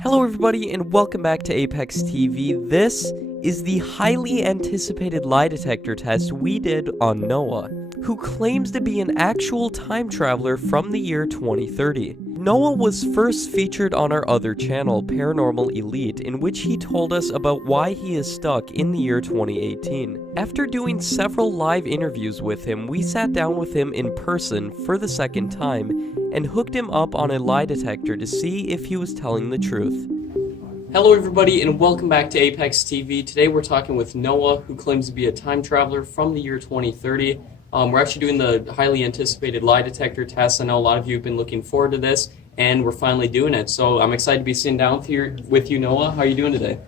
Hello everybody and welcome back to Apex TV. This is the highly anticipated lie detector test we did on Noah, who claims to be an actual time traveler from the year 2030. Noah was first featured on our other channel, Paranormal Elite, in which he told us about why he is stuck in the year 2018. After doing several live interviews with him, we sat down with him in person for the second time and hooked him up on a lie detector to see if he was telling the truth. Hello everybody and welcome back to Apex TV. Today we're talking with Noah, who claims to be a time traveler from the year 2030. We're actually doing the highly anticipated lie detector test. I know a lot of you have been looking forward to this, and we're finally doing it. So I'm excited to be sitting down with you, Noah. How are you doing today?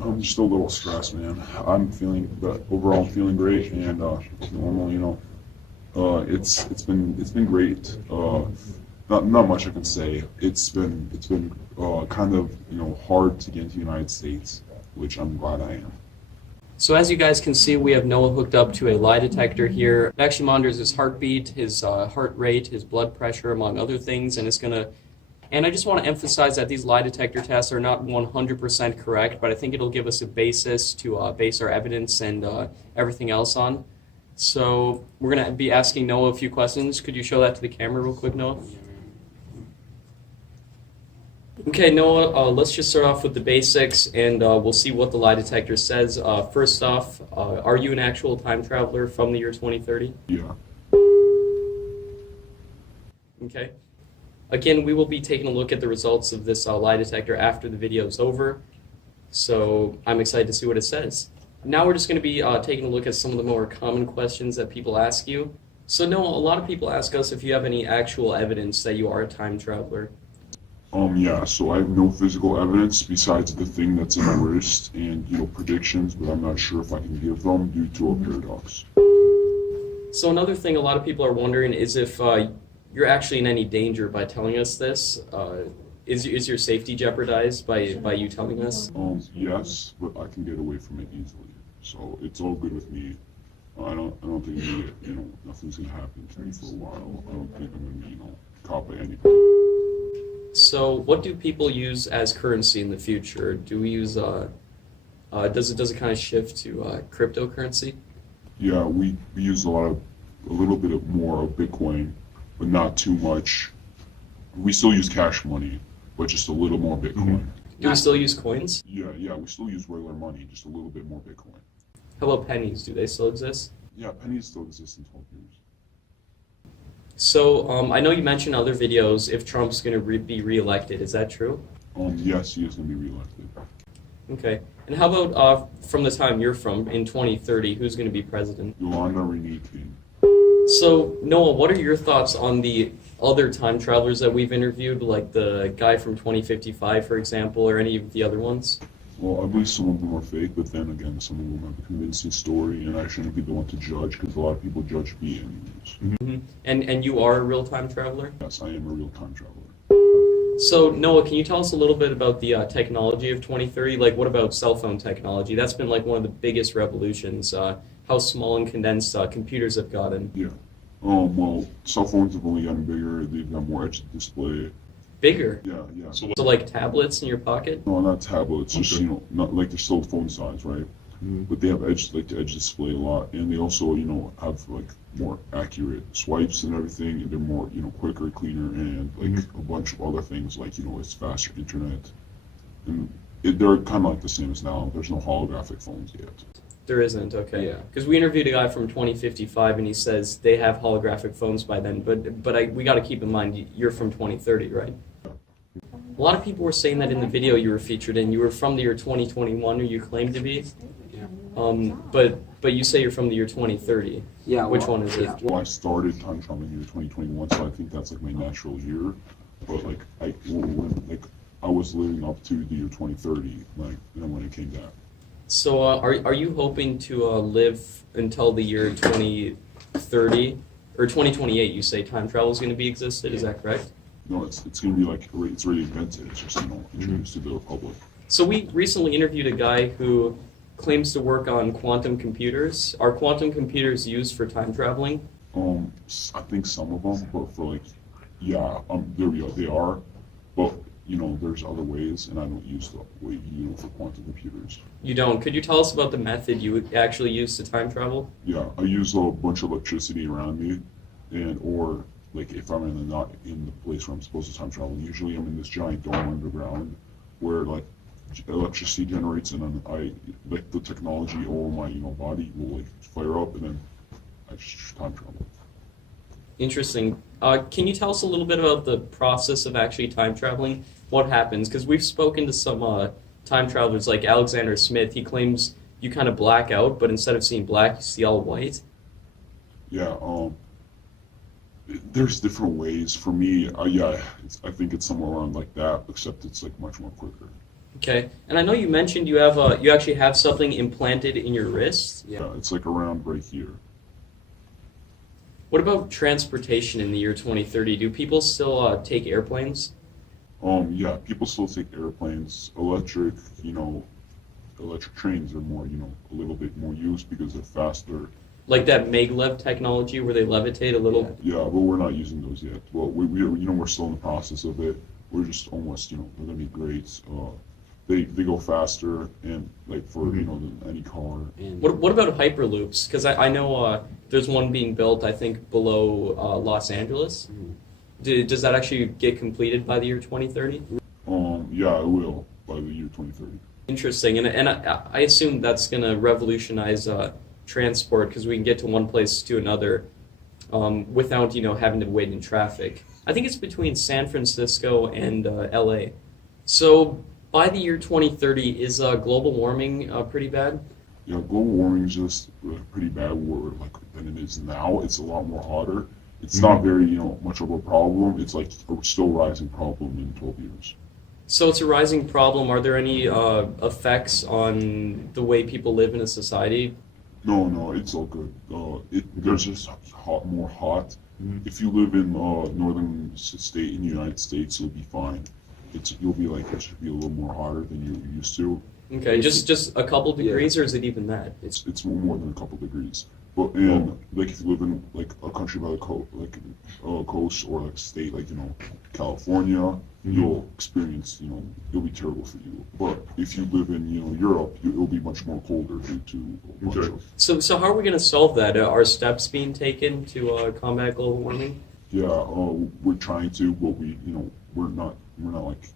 I'm just a little stressed, man. But overall I'm feeling great, and normal, it's been great. Not much I can say. It's been kind of hard to get into the United States, which I'm glad I am. So as you guys can see, we have Noah hooked up to a lie detector here. It actually monitors his heartbeat, his heart rate, his blood pressure, among other things, and I just want to emphasize that these lie detector tests are not 100% correct, but I think it'll give us a basis to base our evidence and everything else on. So we're going to be asking Noah a few questions. Could you show that to the camera real quick, Noah? Okay, Noah, let's just start off with the basics, and we'll see what the lie detector says. First off, are you an actual time traveler from the year 2030? Yeah. Okay. Again, we will be taking a look at the results of this lie detector after the video is over, so I'm excited to see what it says. Now we're just going to be taking a look at some of the more common questions that people ask you. So Noah, a lot of people ask us if you have any actual evidence that you are a time traveler. Yeah, so I have no physical evidence besides the thing that's in my wrist and, predictions, but I'm not sure if I can give them due to a paradox. So another thing a lot of people are wondering is if you're actually in any danger by telling us this. Is your safety jeopardized by you telling us? Yes, but I can get away from it easily, so it's all good with me. I don't think nothing's gonna happen to me for a while. I don't think I'm gonna be, caught by anybody. So what do people use as currency in the future? Do we use does it kind of shift to cryptocurrency? Yeah, we use a little bit more of Bitcoin, but not too much. We still use cash money, but just a little more Bitcoin. Do we still use coins? Yeah, we still use regular money, just a little bit more Bitcoin. How about pennies? Do they still exist? Yeah, pennies still exist in 12 years. So I know you mentioned in other videos if Trump's going to be reelected. Is that true? Yes, he is going to be reelected. Okay. And how about from the time you're from, in 2030, who's going to be president? Yolanda Renee King. So, Noah, what are your thoughts on the other time travelers that we've interviewed, like the guy from 2055, for example, or any of the other ones? Well, I believe some of them are fake, but then again, some of them have a convincing story, and I shouldn't be the one to judge, because a lot of people judge me anyways. Mm-hmm. And you are a real time traveler? Yes, I am a real time traveler. So, Noah, can you tell us a little bit about the technology of 2030? Like, what about cell phone technology? That's been like one of the biggest revolutions. How small and condensed computers have gotten. Yeah. Well, cell phones have only gotten bigger. They've got more edge display. Bigger? Yeah. So like tablets in your pocket? No, not tablets. Just not like they're still phone size, right? Mm-hmm. But they have the edge display a lot, and they also have like more accurate swipes and everything, and they're more quicker, cleaner, and like a bunch of other things like it's faster internet, and they're kind of like the same as now. There's no holographic phones yet. There isn't, okay. Yeah. Because we interviewed a guy from 2055, and he says they have holographic phones by then. But we got to keep in mind you're from 2030, right? A lot of people were saying that in the video you were featured in. You were from the year 2021, or you claimed to be. But you say you're from the year 2030. Yeah. Which one is it? Yeah. Well, I started time traveling in 2021, so I think that's like my natural year. But like I was living up to the year 2030, when it came down. So are you hoping to live until the year 2030 or 2028? You say time travel is going to be existed. Is that correct? No, it's going to be like it's already invented. It's just introduced to the public. So we recently interviewed a guy who claims to work on quantum computers. Are quantum computers used for time traveling? I think some of them, but for there we go, they are. But there's other ways, and I don't use the way for quantum computers. You don't. Could you tell us about the method you would actually use to time travel? Yeah, I use a bunch of electricity around me, or like if I'm not in the place where I'm supposed to time travel. Usually, I'm in this giant dome underground where like electricity generates, and then I like the technology or my body will like fire up, and then I just time travel. Interesting. Can you tell us a little bit about the process of actually time traveling? What happens? Because we've spoken to some time travelers like Alexander Smith. He claims you kind of black out, but instead of seeing black, you see all white. Yeah, there's different ways. For me, I think it's somewhere around like that, except it's like much more quicker. Okay, and I know you mentioned you have you actually have something implanted in your wrist. Yeah, it's like around right here. What about transportation in the year 2030? Do people still take airplanes? Yeah, people still take airplanes. Electric trains are more, a little bit more used because they're faster. Like that maglev technology where they levitate a little? Yeah, but we're not using those yet. Well, we're still in the process of it. We're just almost, they're gonna be great. They go faster and like for than any car. What about hyperloops? Because I know there's one being built, I think, below Los Angeles. Does that actually get completed by the year 2030? Yeah, it will by the year 2030. Interesting, and I assume that's going to revolutionize transport because we can get to one place to another without having to wait in traffic. I think it's between San Francisco and LA. So by the year 2030, is global warming pretty bad? Yeah, global warming is just pretty bad than it is now. It's a lot more hotter. It's not very much of a problem. It's like a still rising problem in 12 years. So it's a rising problem. Are there any effects on the way people live in a society? No, it's all good. There's just more hot. If you live in northern state in the United States, you'll be fine. You'll be like it should be a little more hotter than you're used to. Okay, just a couple degrees, or is it even that? It's more than a couple degrees. But like if you live in like a country by the coast, like a coast or like a state like California, you'll experience it'll be terrible for you. But if you live in Europe, it'll be much more colder due to a bunch of. So how are we going to solve that? Are steps being taken to combat global warming? Yeah, we're trying to, but we're not like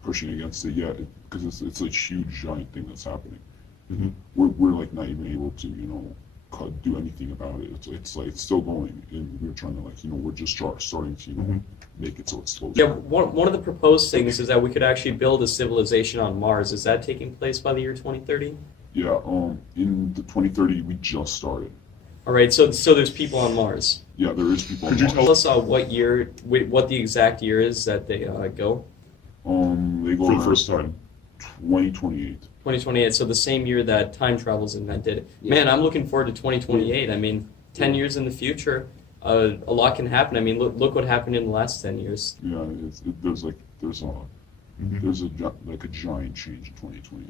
pushing against it yet because it's a huge giant thing that's happening. We're like not even able to do anything about it. It's like it's still going, and we're trying to we're just starting to make it so it's slow. Yeah, one of the proposed things is that we could actually build a civilization on Mars. Is that taking place by the year 2030? Yeah, in the 2030 we just started. All right, so there's people on Mars. Yeah, there is people. Could you tell us what the exact year is that they go? They go for the first time. 2028. 2028, so the same year that time travel is invented. Yeah. Man, I'm looking forward to 2028. I mean, 10 years in the future, a lot can happen. I mean, look what happened in the last 10 years. Yeah, there's a giant change in 2028.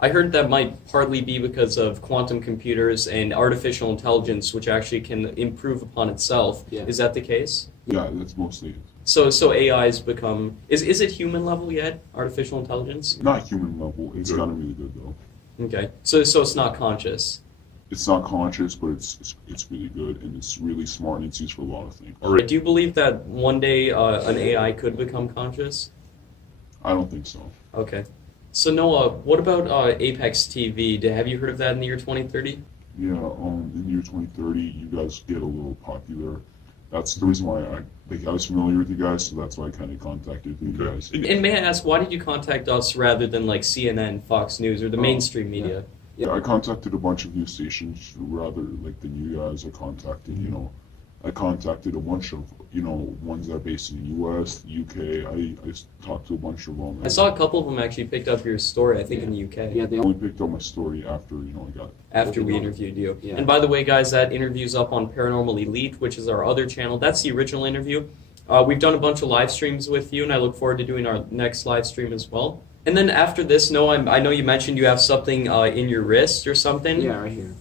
I heard that might partly be because of quantum computers and artificial intelligence, which actually can improve upon itself. Yeah. Is that the case? Yeah, that's mostly it. So AI's become is it human level yet? Artificial intelligence? Not human level. It's gotten really good though. Okay, so it's not conscious. It's not conscious, but it's really good and it's really smart and it's used for a lot of things. All right. Do you believe that one day an AI could become conscious? I don't think so. Okay. So Noah, what about Apex TV? Have you heard of that in the year 2030? Yeah, in the year 2030, you guys get a little popular. That's the reason why I was familiar with you guys, so that's why I kind of contacted you guys. And may I ask, why did you contact us rather than like CNN, Fox News, or the mainstream media? Yeah, I contacted a bunch of news stations rather than you guys. I contacted, I contacted a bunch of, ones that are based in the U.S., the U.K. I talked to a bunch of them. I saw a couple of them actually picked up your story, I think, in the U.K. Yeah, they only picked up my story after, I got it. After we interviewed you. Yeah. And by the way, guys, that interview's up on Paranormal Elite, which is our other channel. That's the original interview. We've done a bunch of live streams with you, and I look forward to doing our next live stream as well. And then after this, Noah, I know you mentioned you have something in your wrist or something. Yeah, right here.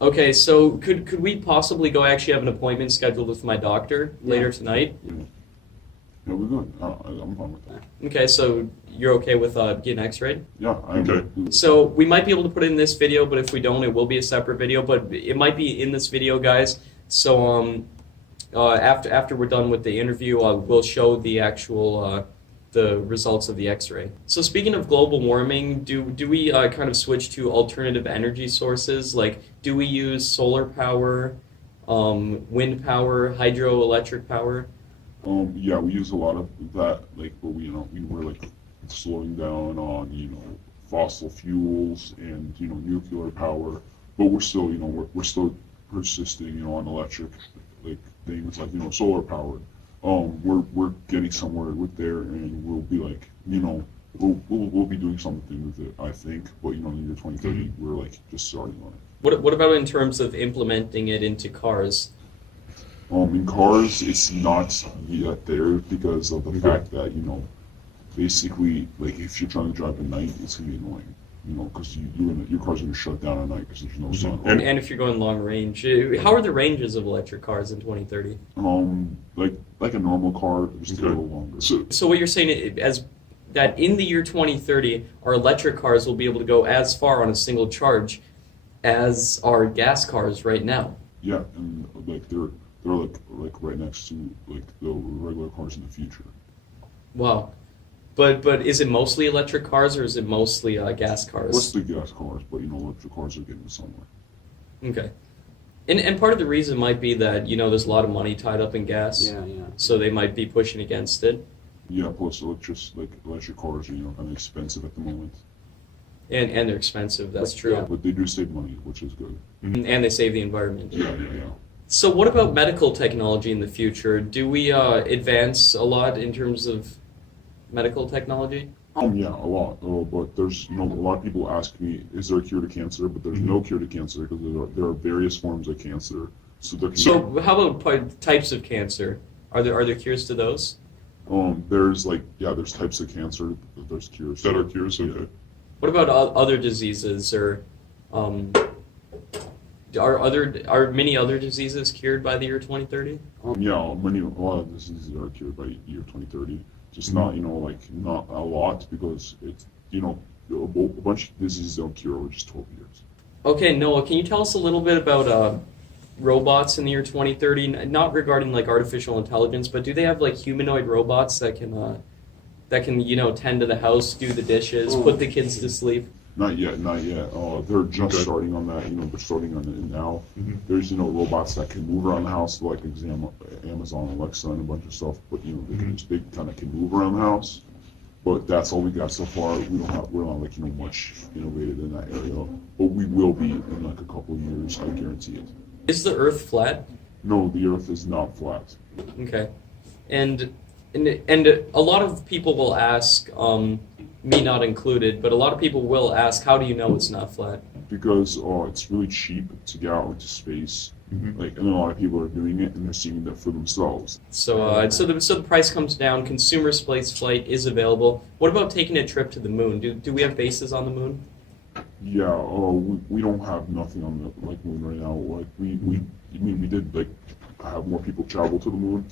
Okay, so could we possibly go actually have an appointment scheduled with my doctor later tonight? Yeah, we're good. I'm fine with that. Okay, so you're okay with getting X-rayed? Yeah, I'm Okay. good. So we might be able to put it in this video, but if we don't, it will be a separate video. But it might be in this video, guys. So after we're done with the interview, we'll show the actual the results of the X-ray. So speaking of global warming, do we kind of switch to alternative energy sources? Like, do we use solar power, wind power, hydroelectric power? Yeah, we use a lot of that, like, but we're like slowing down on, fossil fuels and, nuclear power, but we're still, we're still persisting, on electric, like, things like, solar powered. We're getting somewhere with there, and we'll be like, we'll be doing something with it, I think, but, in the year 2030, we're like just starting on it. What about in terms of implementing it into cars? In cars, it's not yet there because of the fact that, basically, like, if you're trying to drive at night, it's going to be annoying, because your car's going to shut down at night because there's no sun. And if you're going long range, how are the ranges of electric cars in 2030? Like a normal car, just a Okay. little longer. So what you're saying is that in the year 2030, our electric cars will be able to go as far on a single charge as our gas cars right now. Yeah, and like they're like right next to like the regular cars in the future. Wow. But is it mostly electric cars or is it mostly gas cars? Mostly gas cars, but electric cars are getting somewhere. Okay. And part of the reason might be that, there's a lot of money tied up in gas. Yeah, yeah. So they might be pushing against it. Yeah, plus electric cars are kind of expensive at the moment. And they're expensive, that's true. Yeah. But they do save money, which is good. And they save the environment. Yeah. So what about medical technology in the future? Do we advance a lot in terms of medical technology? Yeah, a lot. But there's a lot of people ask me, is there a cure to cancer? But there's no cure to cancer because there are various forms of cancer. So how about types of cancer? Are there cures to those? There's types of cancer. There's cures. Better cures, okay. Yeah. What What about other diseases or are many other diseases cured by the year 2030? Yeah, a lot of diseases are cured by year 2030. Just not, not a lot because it's, a bunch of diseases don't cure over just 12 years. Okay, Noah, can you tell us a little bit about robots in the year 2030? Not regarding like artificial intelligence, but do they have like humanoid robots that can tend to the house, do the dishes, put the kids to sleep? Not yet. They're just Okay. starting on that. They're starting on it now. Mhm. There's, robots that can move around the house, like Amazon, Alexa, and a bunch of stuff. But they kind of can move around the house. But that's all we got so far. We're not like much innovated in that area. But we will be in like a couple of years. I guarantee it. Is the Earth flat? No, the Earth is not flat. Okay, and a lot of people will ask, me not included, but a lot of people will ask, how do you know it's not flat? Because it's really cheap to get out into space. Like, and a lot of people are doing it, and they're seeing that for themselves. So so the price comes down. Consumer space flight is available. What about taking a trip to the moon? Do we have bases on the moon? Yeah, we don't have nothing on the moon right now. Like we did like have more people travel to the moon,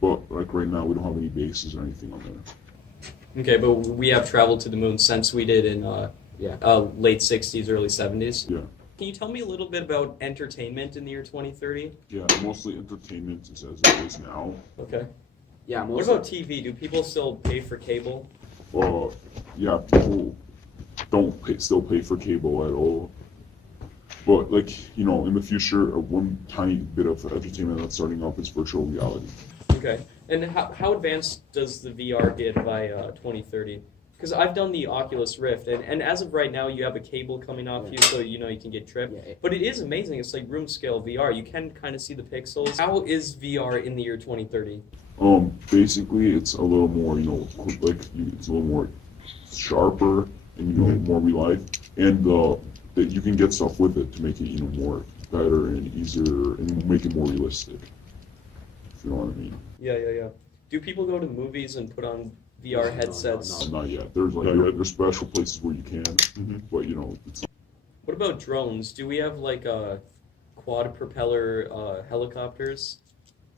but like right now we don't have any bases or anything on there. Okay, but we have traveled to the moon since we did in Yeah. late 60s, early 70s. Yeah, Can you tell me a little bit about entertainment in the year 2030? yeah. Mostly entertainment is as it is now. Okay. Yeah, What about TV? Do people still pay for cable? Yeah, people don't still pay for cable at all. But like in the future, one tiny bit of entertainment that's starting up is virtual reality. Okay. And how advanced does the VR get by 2030? Because I've done the Oculus Rift, and as of right now, you have a cable coming off you, so you can get tripped. Yeah. But it is amazing. It's like room scale VR. You can kind of see the pixels. How is VR in the year 2030? Basically, it's a little more, it's a little more sharper and more real life, and that you can get stuff with it to make it more better and easier and make it more realistic. If you know what I mean. Yeah. Do people go to movies and put on VR headsets? Not yet. There's there's special places where you can, but it's What about drones? Do we have like quad propeller helicopters,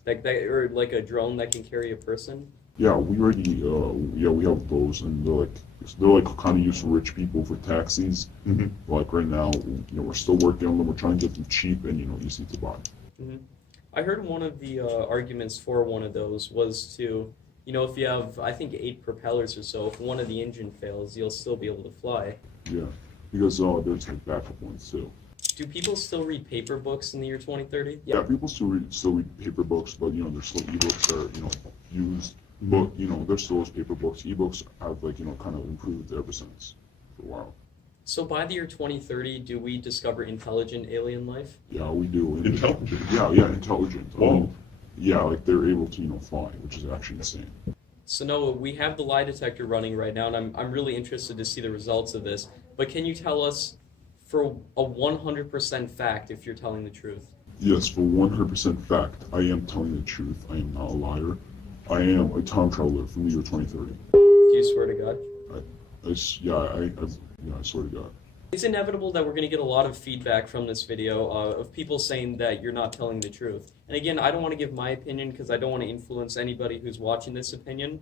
like that, or like a drone that can carry a person? Yeah, we already, yeah, we have those, and they're like kind of used for rich people for taxis. Like right now, we're still working on them. We're trying to get them cheap and easy to buy. Hmm. I heard one of the arguments for one of those was to, if you have, I think, 8 propellers or so, if one of the engine fails, you'll still be able to fly. Yeah, because there's like backup ones too. Do people still read paper books in the year 2030? Yeah, people still read paper books, but there's still ebooks that are used. But there's still those paper books. Ebooks have kind of improved ever since for a while. So by the year 2030, do we discover intelligent alien life? Yeah, we do. And, Intelligent? Yeah, intelligent. Whoa. Yeah, like they're able to fly, which is actually insane. So Noah, we have the lie detector running right now, and I'm really interested to see the results of this. But can you tell us, for a 100% fact, if you're telling the truth? Yes, for 100% fact, I am telling the truth. I am not a liar. I am a time traveler from the year 2030. Do you swear to God? I swear to God. It's inevitable that we're going to get a lot of feedback from this video of people saying that you're not telling the truth. And again, I don't want to give my opinion because I don't want to influence anybody who's watching this opinion.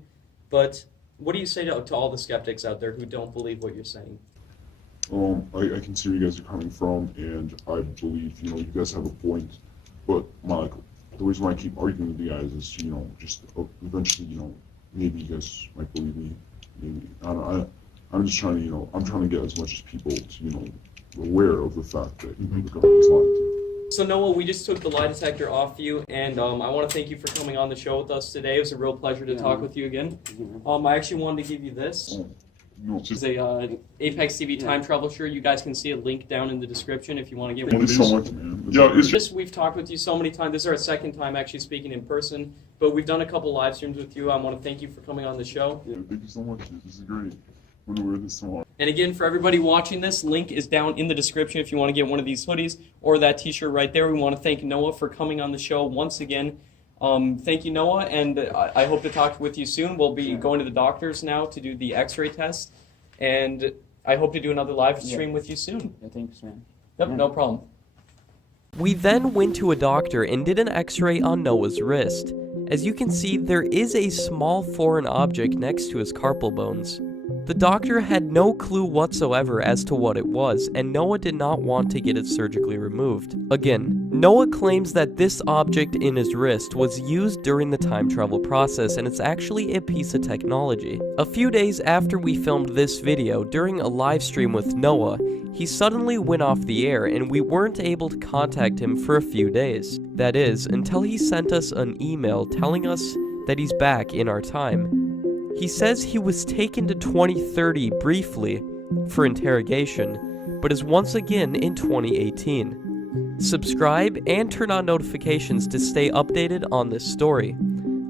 But what do you say to all the skeptics out there who don't believe what you're saying? I can see where you guys are coming from, and I believe, you guys have a point. But the reason why I keep arguing with you guys is, just eventually, maybe you guys might believe me. Maybe I'm just trying to, I'm trying to get as much as people to, aware of the fact that the government is lying to you. So Noah, we just took the lie detector off you, and I want to thank you for coming on the show with us today. It was a real pleasure to talk with you again. I actually wanted to give you this. It's a Apex TV time travel shirt. You guys can see a link down in the description if you want to get one. Thank you so much, man. Yeah, We've talked with you so many times. This is our second time actually speaking in person, but we've done a couple live streams with you. I want to thank you for coming on the show. Yeah, thank you so much. This is great. I'm gonna wear this tomorrow. And again, for everybody watching this, link is down in the description if you want to get one of these hoodies or that t-shirt right there. We want to thank Noah for coming on the show once again. Thank you, Noah, and I hope to talk with you soon. We'll be going to the doctors now to do the x-ray test, and I hope to do another live stream with you soon. Yeah, thanks, man. Yep, no problem. We then went to a doctor and did an x-ray on Noah's wrist. As you can see, there is a small foreign object next to his carpal bones. The doctor had no clue whatsoever as to what it was, and Noah did not want to get it surgically removed. Again, Noah claims that this object in his wrist was used during the time travel process, and it's actually a piece of technology. A few days after we filmed this video, during a live stream with Noah, he suddenly went off the air and we weren't able to contact him for a few days. That is, until he sent us an email telling us that he's back in our time. He says he was taken to 2030 briefly for interrogation, but is once again in 2018. Subscribe and turn on notifications to stay updated on this story.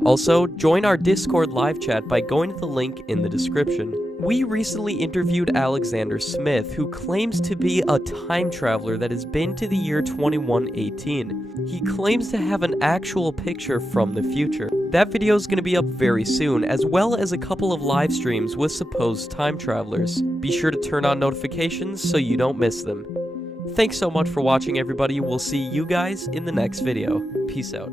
Also, join our Discord live chat by going to the link in the description. We recently interviewed Alexander Smith, who claims to be a time traveler that has been to the year 2118. He claims to have an actual picture from the future. That video is going to be up very soon, as well as a couple of live streams with supposed time travelers. Be sure to turn on notifications so you don't miss them. Thanks so much for watching, everybody. We'll see you guys in the next video. Peace out.